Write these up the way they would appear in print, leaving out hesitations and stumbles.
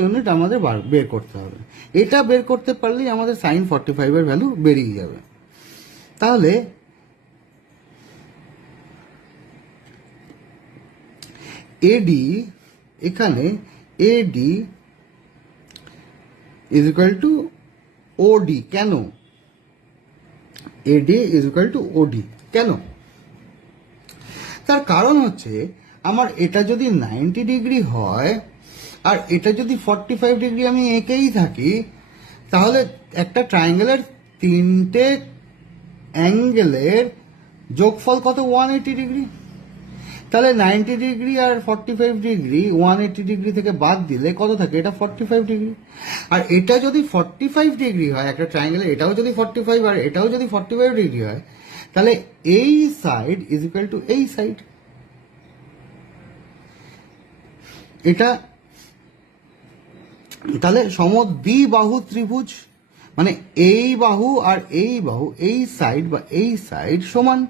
Unit আমাদের বের করতে হবে। এটা বের করতে পারলেই আমাদের সাইন 45 এর ভ্যালু বেরিয়ে যাবে। তাহলে এডি, এখানে এডি ইজ ইকুয়াল টু ওডি। কেন এডি ইজ ইকুয়াল টু ওডি? কেন? তার কারণ হচ্ছে আমার এটা যদি 90 ডিগ্রি হয় আর এটা যদি 45 ডিগ্রি আমি এঁকেই থাকি, তাহলে একটা ট্রায়াঙ্গেলের তিনটে অ্যাঙ্গেলের যোগফল কত? 180 ডিগ্রি। তাহলে 90 ডিগ্রি আর 45 ডিগ্রি 180 ডিগ্রি থেকে বাদ দিলে কত থাকে? এটা 45 ডিগ্রি। আর এটা যদি 45 ডিগ্রি হয়, একটা ট্রায়াঙ্গেলে এটাও যদি 45 আর এটাও যদি 45 ডিগ্রি হয়, তাহলে এই সাইড ইজ ইকুয়াল টু এই সাইড। এটা তাহলে সমদ্বিবাহু ত্রিভুজ, মানে এই বাহু আর এই বাহু, এই সাইড বা এই সাইড সমান।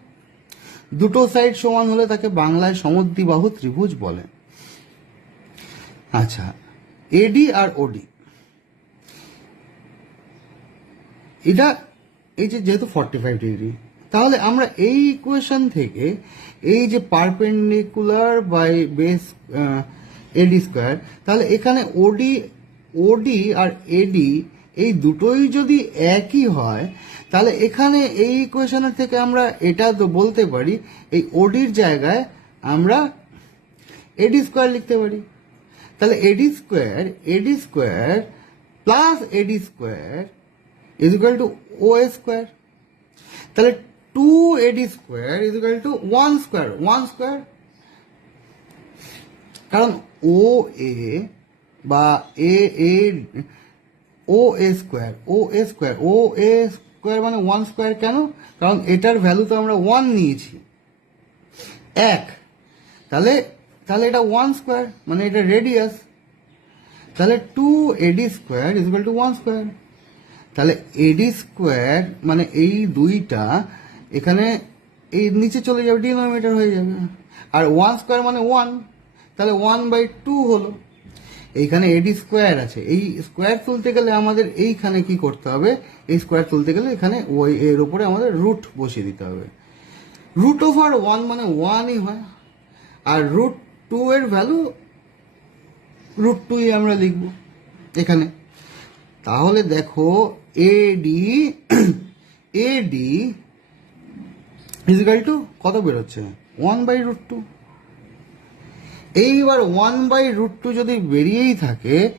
দুটো সাইড সমান হলে তাকে বাংলায় সমদ্বিবাহু ত্রিভুজ বলে। আচ্ছা, এডি আর ওডি, এটা এই যে যেহেতু 45 ডিগ্রি, তাহলে আমরা এই ইকুয়েশন থেকে এই যে perpendicular by base AD square, তাহলে এখানে ওডি আর এডি এই দুটোই যদি একই হয়, তাহলে এখানে এই ইকুয়েশনের থেকে আমরা এটা তো বলতে পারি এই ওডির জায়গায় আমরা এডি স্কোয়ার লিখতে পারি। তাহলে AD square plus AD square is equal to O square. তাহলে 2AD square is equal to 1 square, কারণ ও এ বা ও এ স্কোয়ার মানে 1 স্কোয়ার। কেন? কারণ এটার ভ্যালু তো আমরা 1 নিয়েছি, 1। তাহলে এটা 1 স্কোয়ার, মানে এটা রেডিয়াস। তাহলে 2AD square is equal to 1 square. তাহলে এডি স্কোয়ার মানে এই দুইটা এখানে এই নিচে চলে যাবে, ডিনোমিনেটর হয়ে যাবে। আর 1 স্কোয়ার মানে 1, তাহলে 1/2 হলো। এইখানে এডি স্কোয়ার আছে, এই স্কোয়ার তুলতে গেলে আমাদের এইখানে কি করতে হবে? এই স্কোয়ার তুলতে গেলে এখানে ওই এর উপরে আমাদের রুট বসিয়ে দিতে হবে। রুট ওভার 1 মানে 1ই হয়, আর √2 এর ভ্যালু √2ই আমরা লিখব এখানে। তাহলে দেখো এডি ইজ ইকুয়াল টু কত বেরোচ্ছে? 1/√2। এইবার 1/√2 যদি বেরিয়েই থাকে,